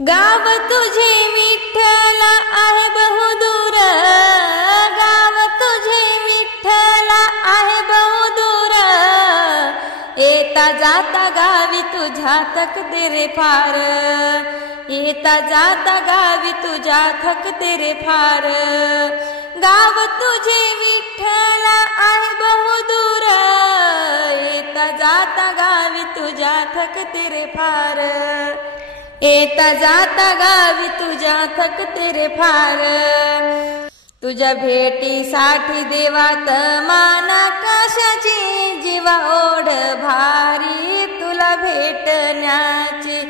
गाव तुझे विठ्ठल आहे बहुदूर, गाव तुझे विठ्ठल आहे बहुदूर, येता जाता गावी तुझ्या थकते रे फार, येता जाता गावी तुझ्या थकते रे फार। गाव तुझे विठ्ठल आहे बहुदूर, येता जाता गावी तुझ्या थकते रे फार, येता जाता गावी तुझ्या थकते रे फार। तुझ्या भेटीसाठी देवात माना कशाची, जीवा ओढ भारी तुला भेटण्याची,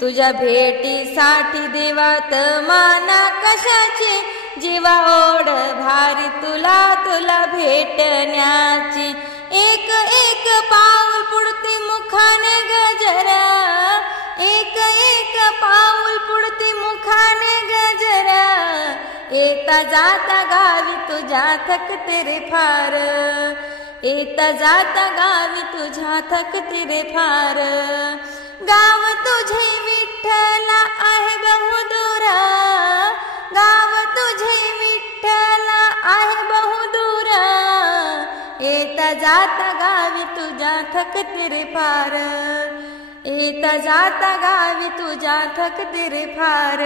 तुझ्या भेटीसाठी देवात माना कशाची, जीवा ओढ भारी तुला भेटण्याची। एक एक पाऊल पुढती मुखाने गजरा, एक एक पाऊल पुढती मुखाने गजरा, येता जाता गावी तुझ्या थकते रे फार, येता जाता गावी तुझ्या थकते रे फार। गाव तुझे विठ्ठल आहे बहुदूर, गाव तुझे विठ्ठल आहे बहुदूर, येता जाता गावी तुझ्या थकते रे फार, येता जाता गावी तुझ्या थकते रे फार।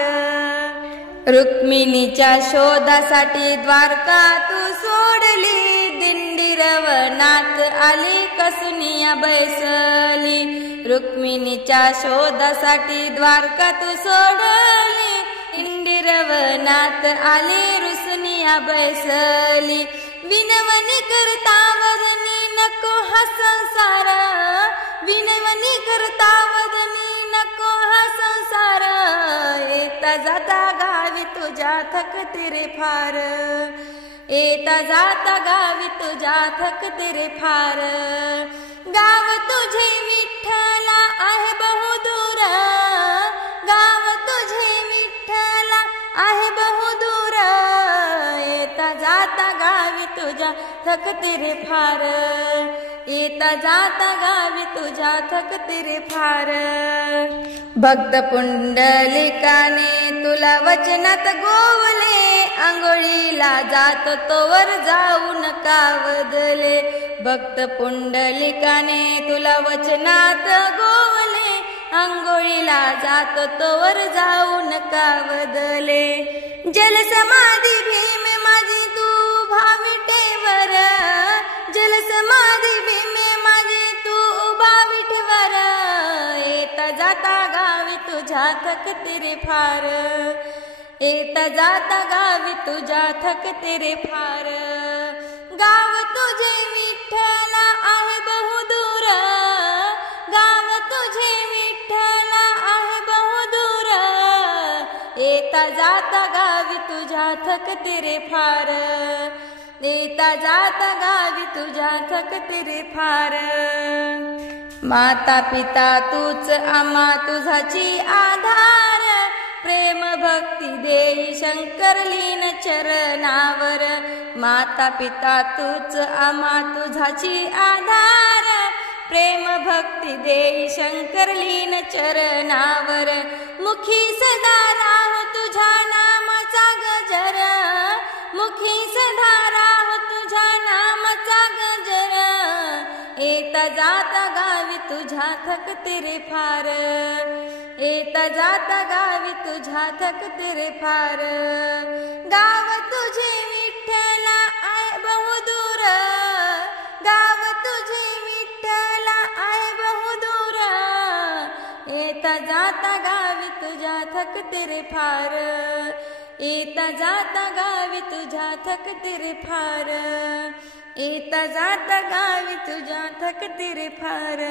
रुक्मिणीच्या शोधासाठी द्वारका तू सोडली, दिंडी रवनात आली कसुनिया बैसली, रुक्मिणीच्या शोधासाठी द्वारका तू सोडली, दिंडी रवनात आली रुसनिया बैसली। विनवणी करता वदनी नको हा संसार, विनवणी करता वदनी नको हा संसार, येता जाता गावी तुझ्या थकते रे फार, येता जाता गावी तुझ्या थकते रे फार। गाव तुझे विठ्ठल आहे बहुदूर, गाव तुझे विठ्ठल आहे बहुदूर, येता जाता गावी तुझ्या थकते रे फार, येता जाता गावी तुझ्या थकते रे फार। भक्त पुंडलिकाने तुला वचनात गोवले, आंघोळीला जातो तोवर जाऊ नका वदले, भक्त पुंडलिकाने तुला वचनात गोवले, आंघोळीला जातो तोवर जाऊ नका वदले। जलसमाधी भीम माझी तू भाविठेवर, जलसमाधी भीम माझी तू भाविठेवर, येता जाता गावी तुझ्या थकते रे फार, येता जाता गावी तुझ्या थकते रे फार। गाव तुझे विठ्ठल आहे बहुदूर, गाव तुझे विठ्ठल आहे बहुदूर, येता जाता गावी तुझ्या थकते रे फार, येता जाता गावी तुझ्या थकते रे फार। माता पिता तूच आम्हा तुझाची आधार, प्रेम भक्ती देई शंकर लीन चरणावर, माता पिता तूच आम्हा तुझाची आधार, प्रेम भक्ती देई शंकर लीन चरणावर। मुखी सदा राहो तुझ्या नामाचा गजर, मुखी सदा राहो तुझ्या नामाचा गजर, येता जाता गावी तुझ्या थकते रे फार, येता जाता गावी तुझ्या थकते रे फार। गाव तुझे विठ्ठल आहे बहुदूर, गाव तुझे विठ्ठल आहे बहुदूर, येता जाता गावी तुझ्या थकते रे फार, येता जाता गावी तुझ्या थकते रे फार, येता जाता गावी तुझ्या थकते रे फार।